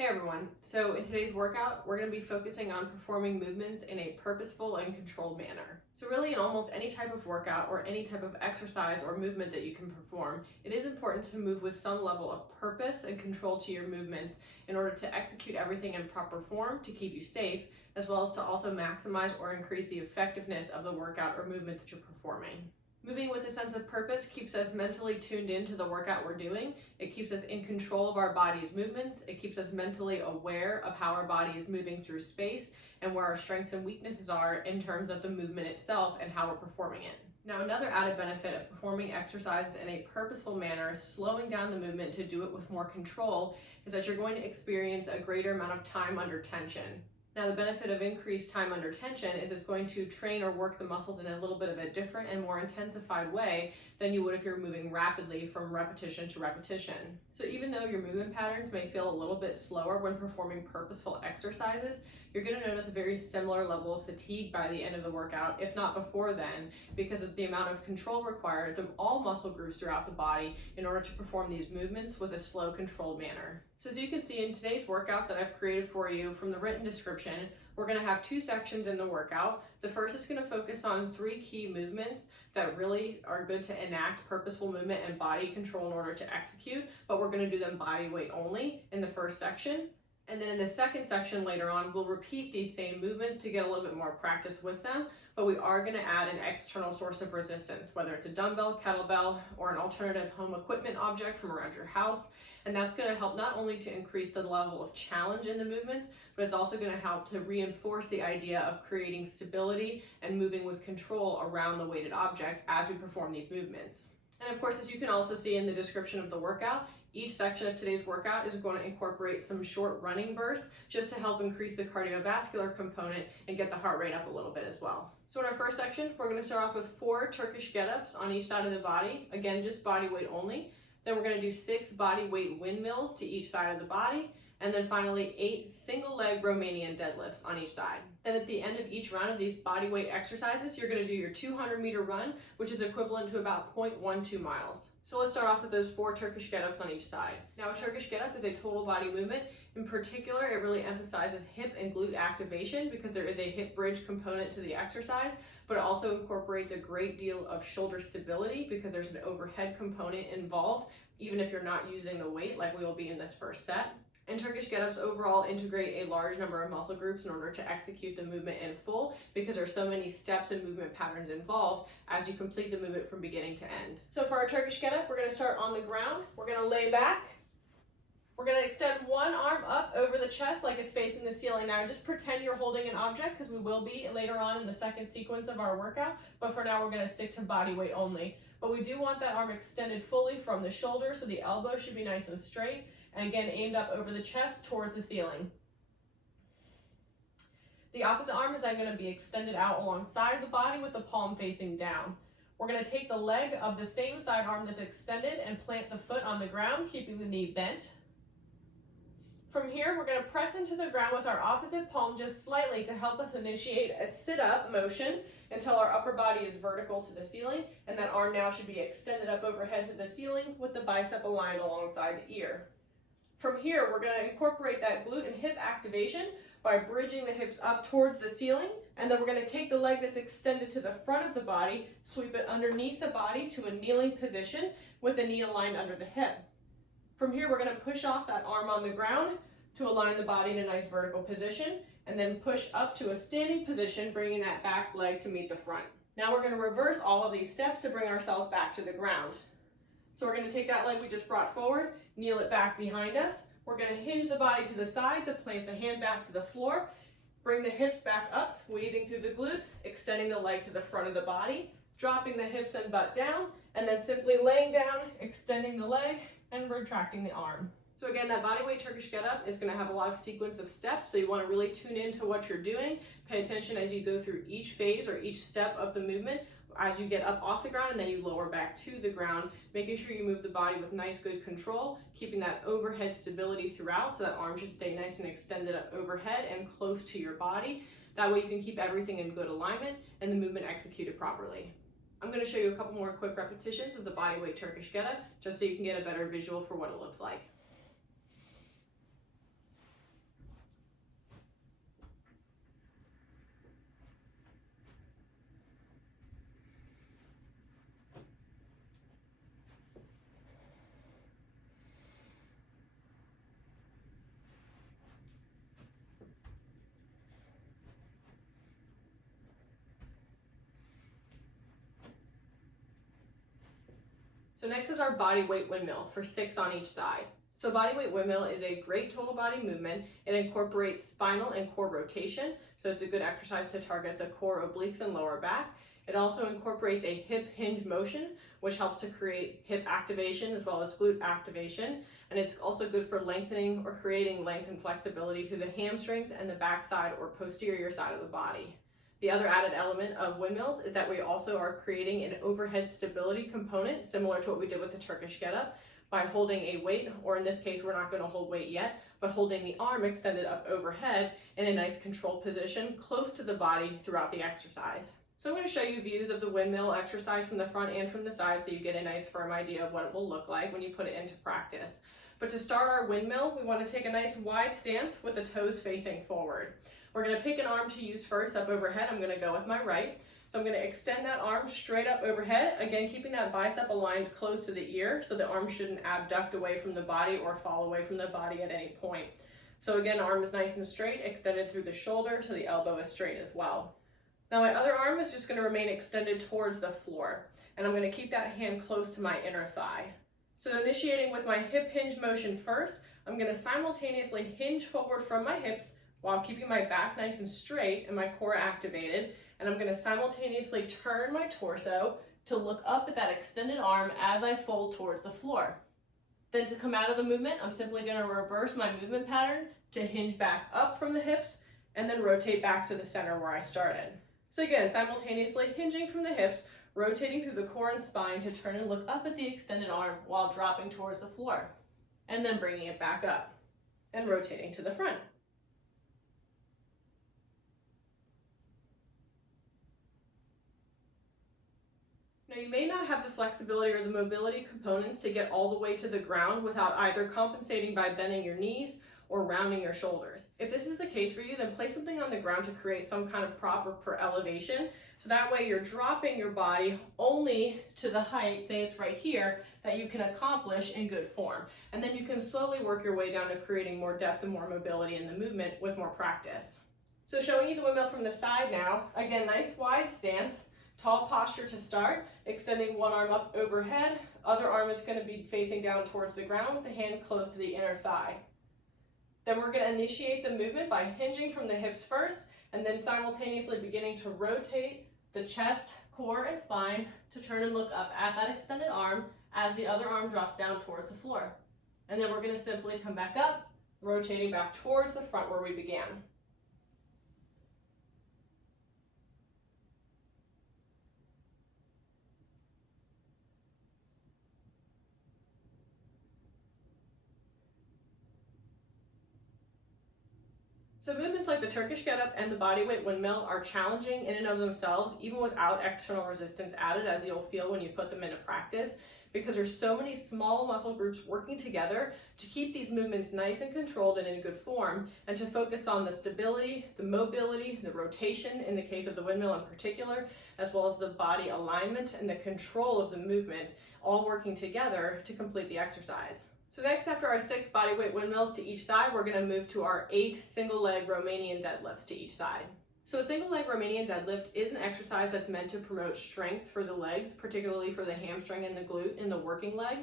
Hey everyone, so in today's workout, we're going to be focusing on performing movements in a purposeful and controlled manner. So really in almost any type of workout or any type of exercise or movement that you can perform, it is important to move with some level of purpose and control to your movements in order to execute everything in proper form to keep you safe, as well as to also maximize or increase the effectiveness of the workout or movement that you're performing. Moving with a sense of purpose keeps us mentally tuned into the workout we're doing. It keeps us in control of our body's movements. It keeps us mentally aware of how our body is moving through space and where our strengths and weaknesses are in terms of the movement itself and how we're performing it. Now, another added benefit of performing exercises in a purposeful manner, slowing down the movement to do it with more control, is that you're going to experience a greater amount of time under tension. Now, the benefit of increased time under tension is it's going to train or work the muscles in a little bit of a different and more intensified way than you would if you're moving rapidly from repetition to repetition. So even though your movement patterns may feel a little bit slower when performing purposeful exercises, you're going to notice a very similar level of fatigue by the end of the workout, if not before then, because of the amount of control required of all muscle groups throughout the body in order to perform these movements with a slow, controlled manner. So as you can see in today's workout that I've created for you from the written description, we're going to have two sections in the workout. The first is going to focus on 3 key movements that really are good to enact purposeful movement and body control in order to execute, but we're going to do them body weight only in the first section. And then in the second section later on, we'll repeat these same movements to get a little bit more practice with them, but we are going to add an external source of resistance, whether it's a dumbbell, kettlebell, or an alternative home equipment object from around your house. And that's going to help not only to increase the level of challenge in the movements, but it's also going to help to reinforce the idea of creating stability and moving with control around the weighted object as we perform these movements. And of course, as you can also see in the description of the workout, each section of today's workout is going to incorporate some short running bursts just to help increase the cardiovascular component and get the heart rate up a little bit as well. So in our first section, we're going to start off with 4 Turkish get-ups on each side of the body, again, just body weight only. Then we're going to do 6 body weight windmills to each side of the body. And then finally 8 single leg Romanian deadlifts on each side. Then at the end of each round of these body weight exercises, you're going to do your 200-meter run, which is equivalent to about 0.12 miles. So let's start off with those 4 Turkish get-ups on each side. Now, a Turkish get-up is a total body movement. In particular, it really emphasizes hip and glute activation because there is a hip bridge component to the exercise, but it also incorporates a great deal of shoulder stability because there's an overhead component involved, even if you're not using the weight like we will be in this first set. And Turkish get-ups overall integrate a large number of muscle groups in order to execute the movement in full because there's so many steps and movement patterns involved as you complete the movement from beginning to end. So for our Turkish get-up, we're going to start on the ground. We're going to lay back. We're going to extend one arm up over the chest like it's facing the ceiling. Now just pretend you're holding an object because we will be later on in the second sequence of our workout, but for now we're going to stick to body weight only. But we do want that arm extended fully from the shoulder, so the elbow should be nice and straight. And again, aimed up over the chest towards the ceiling. The opposite arm is then going to be extended out alongside the body with the palm facing down. We're going to take the leg of the same side arm that's extended and plant the foot on the ground, keeping the knee bent. From here, we're going to press into the ground with our opposite palm just slightly to help us initiate a sit-up motion until our upper body is vertical to the ceiling, and that arm now should be extended up overhead to the ceiling with the bicep aligned alongside the ear. From here, we're going to incorporate that glute and hip activation by bridging the hips up towards the ceiling, and then we're going to take the leg that's extended to the front of the body, sweep it underneath the body to a kneeling position with the knee aligned under the hip. From here, we're going to push off that arm on the ground to align the body in a nice vertical position, and then push up to a standing position, bringing that back leg to meet the front. Now we're going to reverse all of these steps to bring ourselves back to the ground. So we're going to take that leg we just brought forward, kneel it back behind us. We're going to hinge the body to the side to plant the hand back to the floor. Bring the hips back up, squeezing through the glutes, extending the leg to the front of the body, dropping the hips and butt down, and then simply laying down, extending the leg, and retracting the arm. So again, that bodyweight Turkish get-up is going to have a lot of sequence of steps, so you want to really tune into what you're doing. Pay attention as you go through each phase or each step of the movement as you get up off the ground and then you lower back to the ground, making sure you move the body with nice, good control, keeping that overhead stability throughout, so that arm should stay nice and extended up overhead and close to your body. That way you can keep everything in good alignment and the movement executed properly. I'm going to show you a couple more quick repetitions of the bodyweight Turkish get-up, just so you can get a better visual for what it looks like. So next is our body weight windmill for 6 on each side. So body weight windmill is a great total body movement. It incorporates spinal and core rotation, so it's a good exercise to target the core, obliques, and lower back. It also incorporates a hip hinge motion, which helps to create hip activation as well as glute activation. And it's also good for lengthening or creating length and flexibility through the hamstrings and the backside or posterior side of the body. The other added element of windmills is that we also are creating an overhead stability component, similar to what we did with the Turkish getup, by holding a weight, or in this case, we're not going to hold weight yet, but holding the arm extended up overhead in a nice controlled position close to the body throughout the exercise. So I'm going to show you views of the windmill exercise from the front and from the side so you get a nice firm idea of what it will look like when you put it into practice. But to start our windmill, we want to take a nice wide stance with the toes facing forward. We're going to pick an arm to use first up overhead. I'm going to go with my right. So I'm going to extend that arm straight up overhead, again keeping that bicep aligned close to the ear so the arm shouldn't abduct away from the body or fall away from the body at any point. So again, arm is nice and straight, extended through the shoulder so the elbow is straight as well. Now my other arm is just going to remain extended towards the floor, and I'm going to keep that hand close to my inner thigh. So initiating with my hip hinge motion first, I'm going to simultaneously hinge forward from my hips while keeping my back nice and straight and my core activated, and I'm going to simultaneously turn my torso to look up at that extended arm as I fold towards the floor. Then to come out of the movement, I'm simply going to reverse my movement pattern to hinge back up from the hips and then rotate back to the center where I started. So again, simultaneously hinging from the hips, rotating through the core and spine to turn and look up at the extended arm while dropping towards the floor, and then bringing it back up and rotating to the front. Now you may not have the flexibility or the mobility components to get all the way to the ground without either compensating by bending your knees or rounding your shoulders. If this is the case for you, then place something on the ground to create some kind of prop for elevation. So that way you're dropping your body only to the height, say it's right here, that you can accomplish in good form. And then you can slowly work your way down to creating more depth and more mobility in the movement with more practice. So showing you the windmill from the side now, again, nice wide stance, tall posture to start, extending one arm up overhead, other arm is going to be facing down towards the ground with the hand close to the inner thigh. Then we're going to initiate the movement by hinging from the hips first, and then simultaneously beginning to rotate the chest, core, and spine to turn and look up at that extended arm as the other arm drops down towards the floor. And then we're going to simply come back up, rotating back towards the front where we began. So movements like the Turkish getup and the bodyweight windmill are challenging in and of themselves, even without external resistance added, as you'll feel when you put them into practice, because there's so many small muscle groups working together to keep these movements nice and controlled and in good form, and to focus on the stability, the mobility, the rotation, in the case of the windmill in particular, as well as the body alignment and the control of the movement, all working together to complete the exercise. So next, after our 6 bodyweight windmills to each side, we're going to move to our 8 single leg Romanian deadlifts to each side. So a single leg Romanian deadlift is an exercise that's meant to promote strength for the legs, particularly for the hamstring and the glute in the working leg,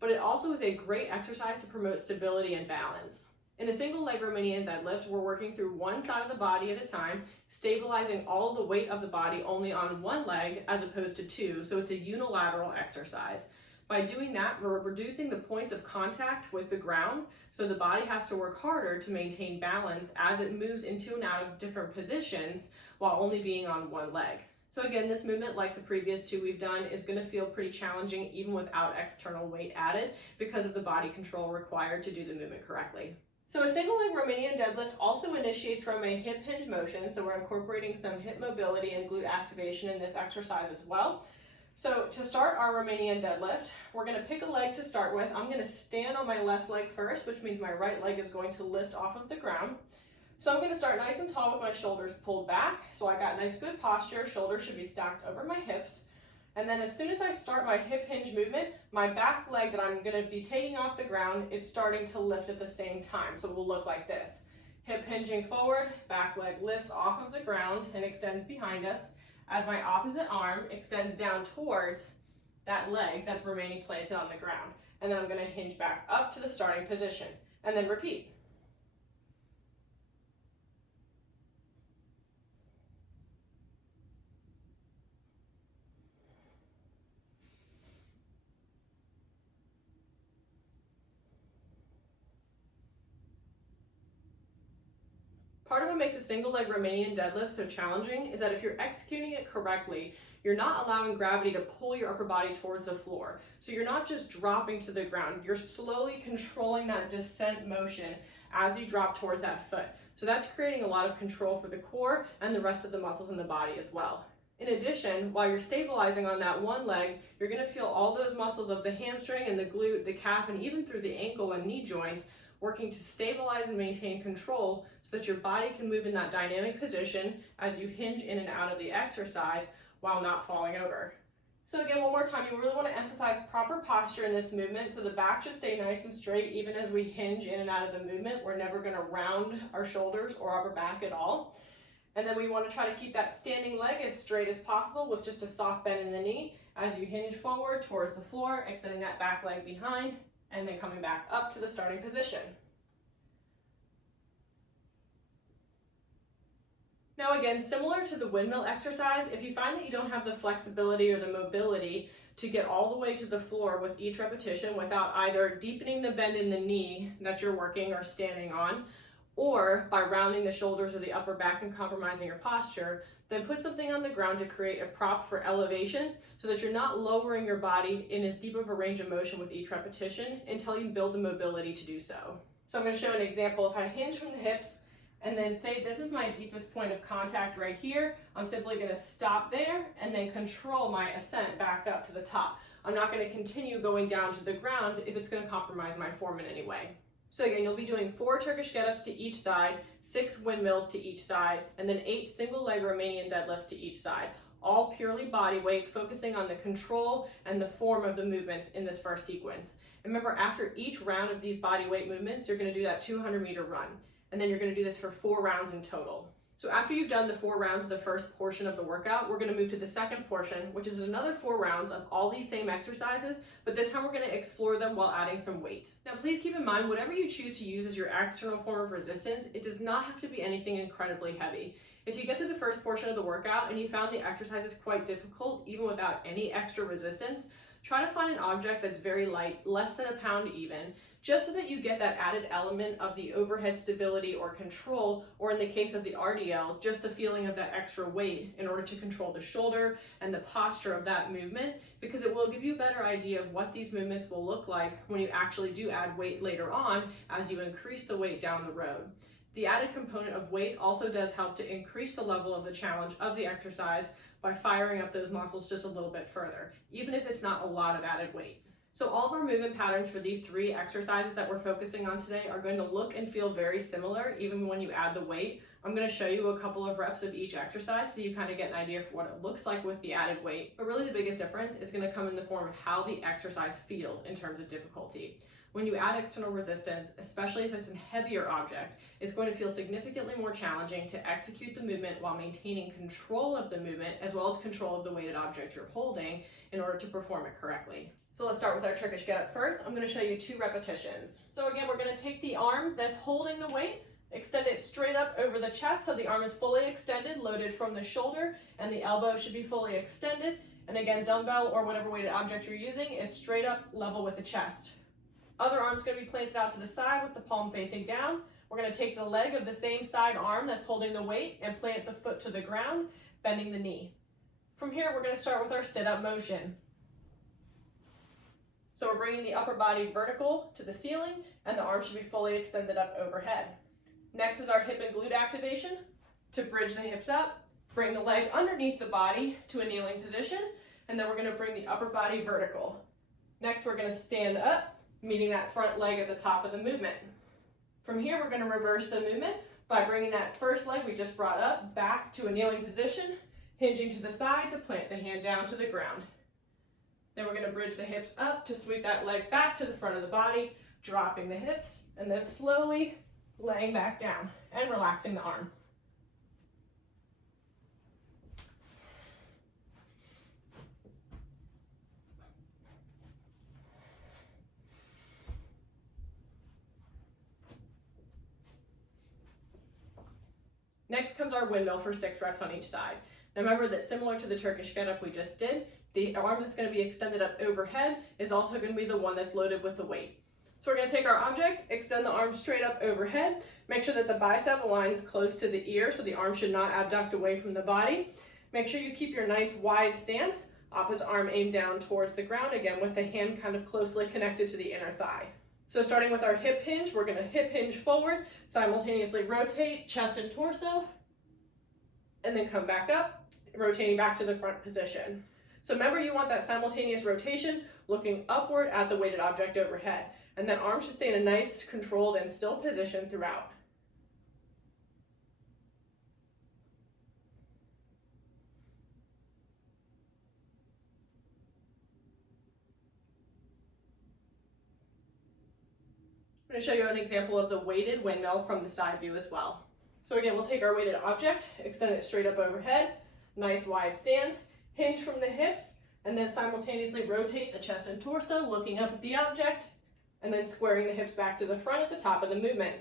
but it also is a great exercise to promote stability and balance. In a single leg Romanian deadlift, we're working through one side of the body at a time, stabilizing all of the weight of the body only on one leg as opposed to 2, so it's a unilateral exercise. By doing that, we're reducing the points of contact with the ground, so the body has to work harder to maintain balance as it moves into and out of different positions while only being on one leg. So again, this movement, like the previous 2 we've done, is going to feel pretty challenging even without external weight added because of the body control required to do the movement correctly. So a single leg Romanian deadlift also initiates from a hip hinge motion, so we're incorporating some hip mobility and glute activation in this exercise as well. So to start our Romanian deadlift, we're going to pick a leg to start with. I'm going to stand on my left leg first, which means my right leg is going to lift off of the ground. So I'm going to start nice and tall with my shoulders pulled back. So I got nice good posture. Shoulders should be stacked over my hips. And then as soon as I start my hip hinge movement, my back leg that I'm going to be taking off the ground is starting to lift at the same time. So it will look like this. Hip hinging forward, back leg lifts off of the ground and extends behind us, as my opposite arm extends down towards that leg that's remaining planted on the ground. And then I'm going to hinge back up to the starting position and then repeat. Part of what makes a single leg Romanian deadlift so challenging is that if you're executing it correctly, you're not allowing gravity to pull your upper body towards the floor. So you're not just dropping to the ground, you're slowly controlling that descent motion as you drop towards that foot. So that's creating a lot of control for the core and the rest of the muscles in the body as well. In addition, while you're stabilizing on that one leg, you're going to feel all those muscles of the hamstring and the glute, the calf, and even through the ankle and knee joints working to stabilize and maintain control so that your body can move in that dynamic position as you hinge in and out of the exercise while not falling over. So again, one more time, you really want to emphasize proper posture in this movement so the back should stay nice and straight even as we hinge in and out of the movement. We're never going to round our shoulders or upper back at all. And then we want to try to keep that standing leg as straight as possible with just a soft bend in the knee as you hinge forward towards the floor, extending that back leg behind, and then coming back up to the starting position. Now again, similar to the windmill exercise, if you find that you don't have the flexibility or the mobility to get all the way to the floor with each repetition without either deepening the bend in the knee that you're working or standing on, or by rounding the shoulders or the upper back and compromising your posture, then put something on the ground to create a prop for elevation so that you're not lowering your body in as deep of a range of motion with each repetition until you build the mobility to do so. So I'm going to show an example. If I hinge from the hips and then say this is my deepest point of contact right here, I'm simply going to stop there and then control my ascent back up to the top. I'm not going to continue going down to the ground if it's going to compromise my form in any way. So again, you'll be doing 4 Turkish getups to each side, 6 windmills to each side, and then 8 single leg Romanian deadlifts to each side, all purely body weight, focusing on the control and the form of the movements in this first sequence. And remember, after each round of these body weight movements, you're going to do that 200-meter run, and then you're going to do this for 4 rounds in total. So after you've done the 4 rounds of the first portion of the workout, we're going to move to the second portion, which is another 4 rounds of all these same exercises, but this time we're going to explore them while adding some weight. Now please keep in mind, whatever you choose to use as your external form of resistance, it does not have to be anything incredibly heavy. If you get to the first portion of the workout and you found the exercises quite difficult, even without any extra resistance, try to find an object that's very light, less than a pound even, just so that you get that added element of the overhead stability or control, or in the case of the RDL, just the feeling of that extra weight in order to control the shoulder and the posture of that movement, because it will give you a better idea of what these movements will look like when you actually do add weight later on as you increase the weight down the road. The added component of weight also does help to increase the level of the challenge of the exercise by firing up those muscles just a little bit further, even if it's not a lot of added weight. So all of our movement patterns for these 3 exercises that we're focusing on today are going to look and feel very similar even when you add the weight. I'm going to show you a couple of reps of each exercise so you kind of get an idea for what it looks like with the added weight. But really the biggest difference is going to come in the form of how the exercise feels in terms of difficulty. When you add external resistance, especially if it's a heavier object, it's going to feel significantly more challenging to execute the movement while maintaining control of the movement as well as control of the weighted object you're holding in order to perform it correctly. So let's start with our Turkish getup first. I'm going to show you 2 repetitions. So again, we're going to take the arm that's holding the weight, extend it straight up over the chest so the arm is fully extended, loaded from the shoulder, and the elbow should be fully extended. And again, dumbbell or whatever weighted object you're using is straight up level with the chest. Other arm's going to be planted out to the side with the palm facing down. We're going to take the leg of the same side arm that's holding the weight and plant the foot to the ground, bending the knee. From here, we're going to start with our sit-up motion. So we're bringing the upper body vertical to the ceiling and the arm should be fully extended up overhead. Next is our hip and glute activation. To bridge the hips up, bring the leg underneath the body to a kneeling position, and then we're going to bring the upper body vertical. Next, we're going to stand up, meeting that front leg at the top of the movement. From here, we're going to reverse the movement by bringing that first leg we just brought up back to a kneeling position, hinging to the side to plant the hand down to the ground. Then we're going to bridge the hips up to sweep that leg back to the front of the body, dropping the hips, and then slowly laying back down and relaxing the arm. Next comes our windmill for 6 reps on each side. Now remember that similar to the Turkish get-up we just did, the arm that's going to be extended up overhead is also going to be the one that's loaded with the weight. So we're going to take our object, extend the arm straight up overhead, make sure that the bicep aligns close to the ear so the arm should not abduct away from the body. Make sure you keep your nice wide stance, opposite arm aimed down towards the ground, again with the hand kind of closely connected to the inner thigh. So starting with our hip hinge, we're going to hip hinge forward, simultaneously rotate chest and torso, and then come back up, rotating back to the front position. So remember, you want that simultaneous rotation looking upward at the weighted object overhead, and that arm should stay in a nice, controlled, and still position throughout. I'm going to show you an example of the weighted windmill from the side view as well. So again, we'll take our weighted object, extend it straight up overhead, nice wide stance, hinge from the hips, and then simultaneously rotate the chest and torso, looking up at the object, and then squaring the hips back to the front at the top of the movement.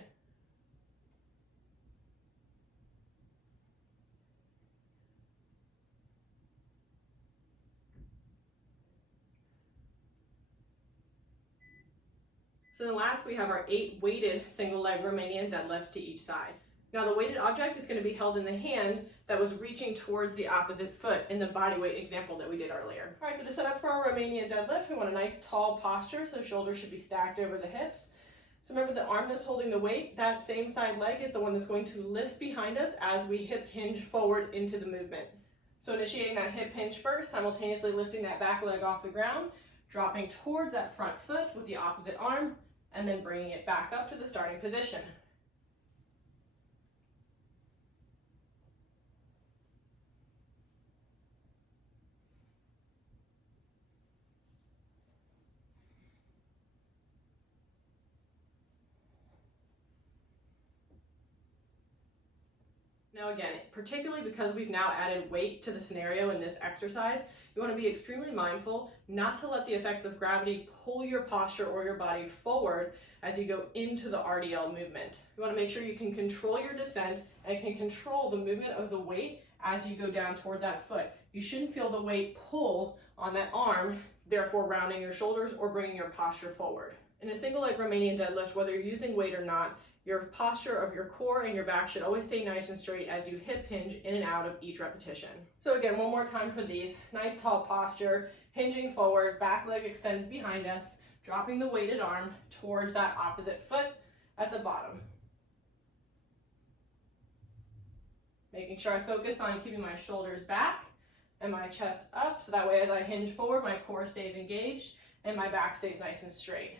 So then last we have our 8 weighted single leg Romanian deadlifts to each side. Now the weighted object is going to be held in the hand that was reaching towards the opposite foot in the bodyweight example that we did earlier. All right, so to set up for our Romanian deadlift, we want a nice tall posture, so shoulders should be stacked over the hips. So remember, the arm that's holding the weight, that same side leg is the one that's going to lift behind us as we hip hinge forward into the movement. So initiating that hip hinge first, simultaneously lifting that back leg off the ground, dropping towards that front foot with the opposite arm, and then bringing it back up to the starting position. Now again, particularly because we've now added weight to the scenario in this exercise, you want to be extremely mindful not to let the effects of gravity pull your posture or your body forward as you go into the RDL movement. You want to make sure you can control your descent and can control the movement of the weight as you go down toward that foot. You shouldn't feel the weight pull on that arm, therefore rounding your shoulders or bringing your posture forward. In a single leg Romanian deadlift, whether you're using weight or not, your posture of your core and your back should always stay nice and straight as you hip hinge in and out of each repetition. So again, one more time for these. Nice tall posture, hinging forward, back leg extends behind us, dropping the weighted arm towards that opposite foot at the bottom. Making sure I focus on keeping my shoulders back and my chest up, so that way as I hinge forward, my core stays engaged and my back stays nice and straight.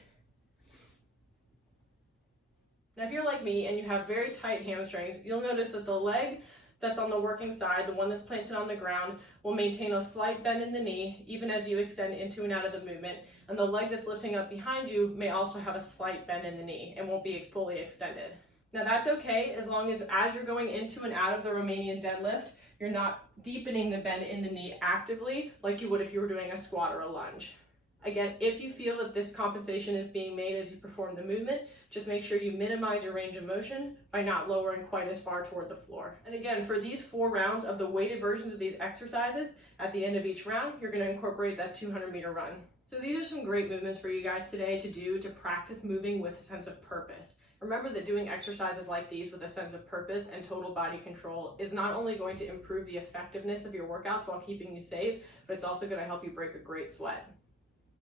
Now if you're like me and you have very tight hamstrings, you'll notice that the leg that's on the working side, the one that's planted on the ground, will maintain a slight bend in the knee even as you extend into and out of the movement, and the leg that's lifting up behind you may also have a slight bend in the knee and won't be fully extended. Now that's okay as long as you're going into and out of the Romanian deadlift, you're not deepening the bend in the knee actively like you would if you were doing a squat or a lunge. Again, if you feel that this compensation is being made as you perform the movement, just make sure you minimize your range of motion by not lowering quite as far toward the floor. And again, for these 4 rounds of the weighted versions of these exercises, at the end of each round, you're going to incorporate that 200-meter run. So these are some great movements for you guys today to do to practice moving with a sense of purpose. Remember that doing exercises like these with a sense of purpose and total body control is not only going to improve the effectiveness of your workouts while keeping you safe, but it's also going to help you break a great sweat.